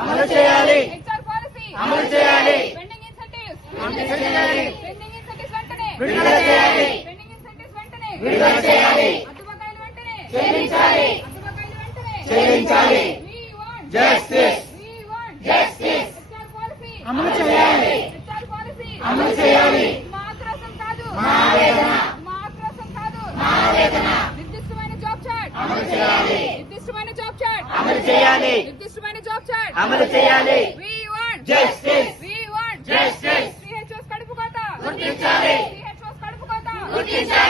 అమలు చేయాలి. HR policy అమలు చేయాలి. పెండింగ్ ఇన్సెంటివ్స్ అమలు చేయాలి. పెండింగ్ ఇన్సెంటివ్స్ వెంటనే విడుదల చేయాలి. పెండింగ్ ఇన్సెంటివ్స్ వెంటనే విడుదల చేయాలి. అడ్డుబకాయిలు వెంటనే చెల్లించాలి. అడ్డుబకాయిలు వెంటనే చెల్లించాలి. We want justice. We want justice. HR policy అమలు చేయాలి. హెచ్ఆర్ పాలసీ అమలు చేయాలి. మా ఆక్రోశం కాదు మా ఆవేదన. మా ఆక్రోశం కాదు మా ఆవేదన. నిర్దిష్టమైన జాబ్ చార్ట్ అమలు చేయాలి. నిర్దిష్టమైన జాబ్ చార్ట్ అమలు చేయాలి. నిర్దిష్టమైన జాబ్ చార్ట్ అమలు చేయాలి. We want justice. We want justice. CHOs కడుపు కోత గుర్తించాలి. CHOs కడుపు కోత గుర్తించాలి.